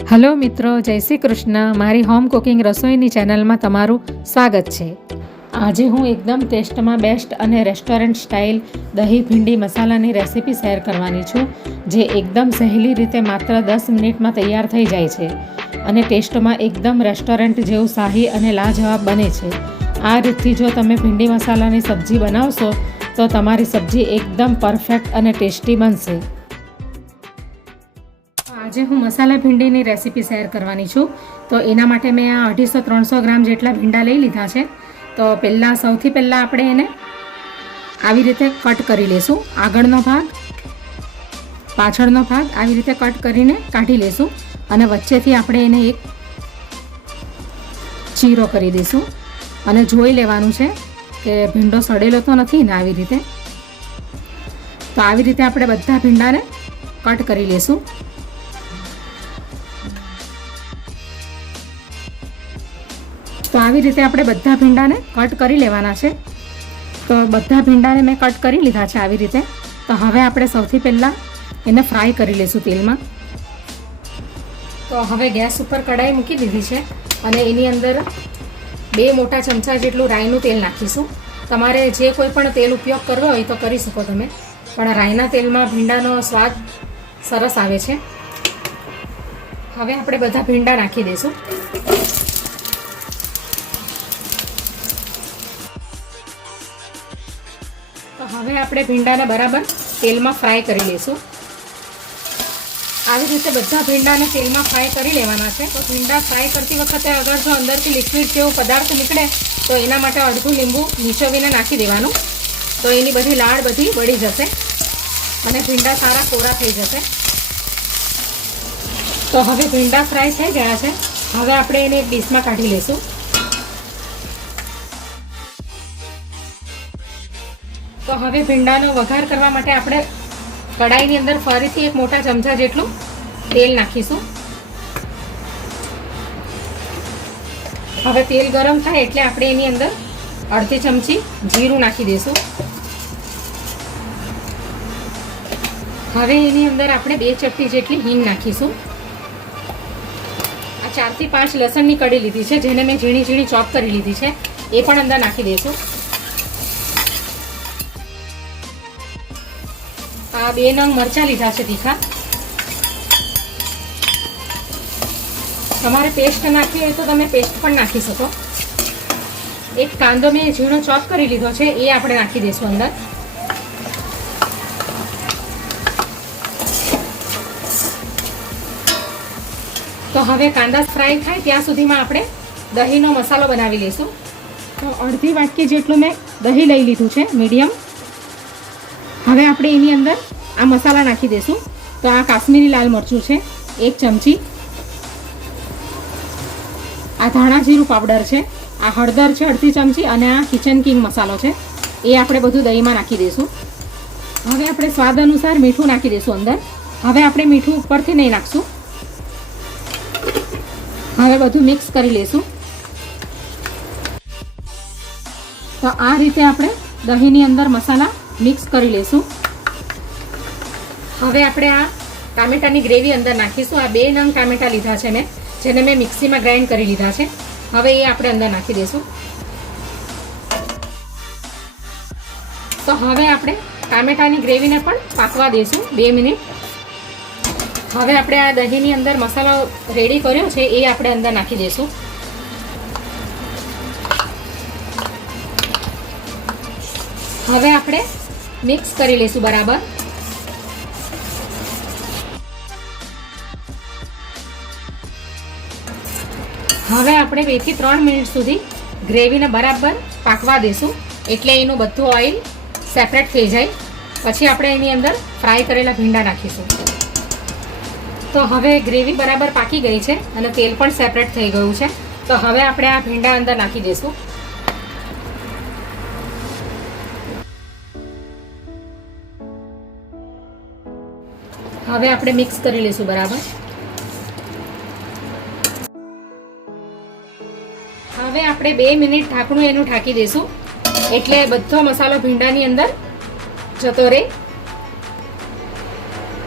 Hello મિત્રો, જય શ્રી કૃષ્ણ. મારી હોમ કુકિંગ રસોઈની ચેનલમાં તમારું સ્વાગત છે. આજે હું એકદમ ટેસ્ટમાં બેસ્ટ અને રેસ્ટોરન્ટ સ્ટાઇલ દહીં ભીંડી મસાલાની રેસીપી શેર કરવાની છું, જે એકદમ સહેલી રીતે માત્ર 10 મિનિટમાં તૈયાર થઈ જાય છે અને ટેસ્ટમાં એકદમ રેસ્ટોરન્ટ જેવું શાહી અને લાજવાબ બને છે. આ રીતથી જો તમે ભીંડી મસાલાની સબ્જી બનાવશો તો તમારી સબ્જી એકદમ પરફેક્ટ અને ટેસ્ટી બનશે. આજે હું મસાલા ભીંડીની રેસીપી શેર કરવાની છું. તો એના માટે મેં આ 250-300 ગ્રામ જેટલા ભીંડા લઈ લીધા છે. તો સૌથી પહેલાં આપણે એને આવી રીતે કટ કરી લઈશું. આગળનો ભાગ, પાછળનો ભાગ આવી રીતે કટ કરીને કાઢી લઈશું અને વચ્ચેથી આપણે એને એક ચીરો કરી દઈશું અને જોઈ લેવાનું છે કે ભીંડો સડેલો તો નથી ને. આવી રીતે તો આવી રીતે આપણે બધા ભીંડાને કટ કરી લઈશું. તો આવી રીતે આપણે બધા ભીંડાને કટ કરી લેવાના છે. તો બધા ભીંડાને મેં કટ કરી લીધા છે આવી રીતે. તો હવે આપણે સૌથી પહેલાં એને ફ્રાય કરી લઈશું તેલમાં. તો હવે ગેસ ઉપર કઢાઈ મૂકી દીધી છે અને એની અંદર 2 મોટા ચમચા જેટલું રાઈનું તેલ નાખીશું. તમારે જે કોઈ પણ તેલ ઉપયોગ કરવો હોય તો કરી શકો તમે, પણ રાઈના તેલમાં ભીંડાનો સ્વાદ સરસ આવે છે. હવે આપણે બધા ભીંડા નાખી દઈશું. તો હવે આપણે ભીંડાને બરાબર તેલમાં ફ્રાય કરી લઈશું. આવી રીતે બધા ભીંડાને તેલમાં ફ્રાય કરી લેવાના છે. તો ભીંડા ફ્રાય કરતી વખતે અગર જો અંદરથી લિક્વિડ જેવો પદાર્થ નીકળે તો એના માટે અડધું લીંબુ નીચોવીને નાખી દેવાનું. તો એની બધી લાળ બધી બળી જશે અને ભીંડા સારા કોરા થઈ જશે. તો હવે ભીંડા ફ્રાય થઈ ગયા છે. હવે આપણે એને એક ડીશમાં કાઢી લઈશું. તો હવે ભીંડાનો વઘાર કરવા માટે આપણે કઢાઈની અંદર ફરીથી 1 મોટા ચમચા જેટલું તેલ નાખીશું. હવે તેલ ગરમ થાય એટલે આપણે એની અંદર અડધી ચમચી જીરું નાખી દઈશું. હવે એની અંદર આપણે 2 ચપટી જેટલી હિંગ નાખીશું. આ 4 થી 5 લસણની કળી લીધી છે, જેને મેં ઝીણી ઝીણી ચોપ કરી લીધી છે, એ પણ અંદર નાખી દઈશું. આ 2 નંગ મરચાં લીધા છે તીખા. તમારે પેસ્ટ નાખવી હોય તો તમે પેસ્ટ પણ નાખી શકો. એક કાંદો મેં ઝીણો ચોપ કરી લીધો છે, એ આપણે નાખી દઈશું અંદર. તો હવે કાંદા ફ્રાય થાય ત્યાં સુધીમાં આપણે દહીંનો મસાલો બનાવી લઈશું. તો અડધી વાટકી જેટલું મેં દહીં લઈ લીધું છે, મીડિયમ. હવે આપણે એની અંદર આ મસાલા નાખી દઈશું. તો આ કાશ્મીરી લાલ મરચું છે 1 ચમચી, આ ધાણા જીરું પાવડર છે, આ હળદર છે અડધી ચમચી અને આ કિચન કિંગ મસાલો છે, એ આપણે બધું દહીંમાં નાખી દઈશું. હવે આપણે સ્વાદ અનુસાર મીઠું નાખી દઈશું અંદર. હવે આપણે મીઠું ઉપરથી નહીં નાખશું. હવે બધું મિક્સ કરી લઈશું. તો આ રીતે આપણે દહીંની અંદર મસાલા મિક્સ કરી લઈશું. હવે આપણે આ ટામેટાની ગ્રેવી અંદર નાખીશું. આ 2 નંગ ટામેટા લીધા છે મેં, જેને મેં મિક્સીમાં ગ્રાઇન્ડ કરી લીધા છે. હવે એ આપણે અંદર નાખી દઈશું. તો હવે આપણે ટામેટાની ગ્રેવીને પણ પાકવા દઈશું 2 મિનિટ. હવે આપણે આ દહીંની અંદર મસાલો રેડી કર્યો છે, એ આપણે અંદર નાખી દઈશું. હવે આપણે મિક્સ કરી લઈશું બરાબર. હવે આપણે 2 થી 3 મિનિટ સુધી ગ્રેવીને બરાબર પાકવા દઈશું, એટલે એનું બધું ઓઇલ સેપરેટ થઈ જાય. પછી આપણે એની અંદર ફ્રાય કરેલા ભીંડા નાખીશું. તો હવે ગ્રેવી બરાબર પાકી ગઈ છે અને તેલ પણ સેપરેટ થઈ ગયું છે. તો હવે આપણે આ ભીંડા અંદર નાખી દઈશું. હવે આપણે મિક્સ કરી લઈશું બરાબર. હવે આપણે 2 મિનિટ ઢાંકણું એનું ઢાંકી દઈશું, એટલે બધો મસાલો ભીંડાની અંદર જતો રહે.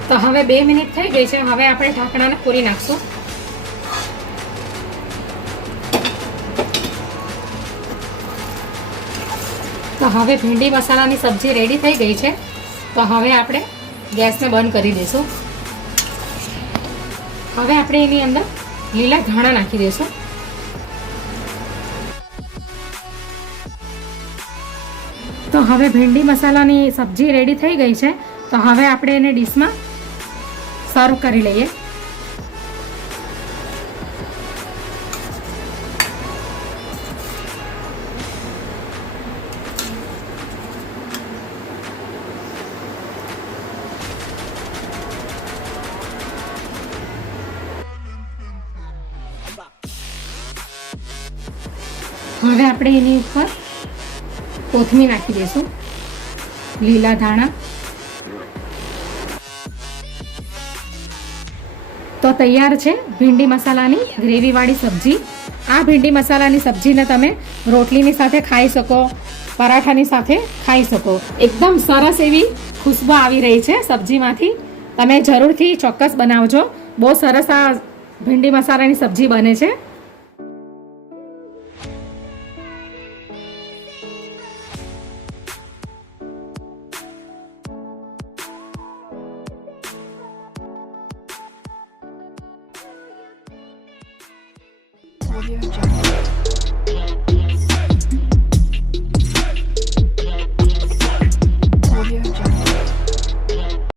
તો હવે 2 મિનિટ થઈ ગઈ છે. હવે આપણે ઢાંકણાને ખોલી નાખશું. તો હવે ભીંડી મસાલાની સબ્જી રેડી થઈ ગઈ છે. તો હવે આપણે ગેસને બંધ કરી દઈશું. હવે આપણે એની અંદર લીલા ધાણા નાખી દઈશું. તો હવે ભીંડી મસાલાની સબ્જી રેડી થઈ ગઈ છે. તો હવે આપણે એને ડીશમાં સર્વ કરી લઈએ. હવે આપણે એની ઉપર કોથમીર નાખી દઈશું, લીલા ધાણા. તો તૈયાર છે ભીંડી મસાલાની ગ્રેવીવાળી સબ્જી. આ ભીંડી મસાલાની સબ્જીને તમે રોટલીની સાથે ખાઈ શકો, પરાઠાની સાથે ખાઈ શકો. એકદમ સરસ એવી ખુશ્બુ આવી રહી છે સબ્જીમાંથી. તમે જરૂરથી ચોક્કસ બનાવજો. બહુ સરસ આ ભીંડી મસાલાની સબ્જી બને છે. Audio Jungle.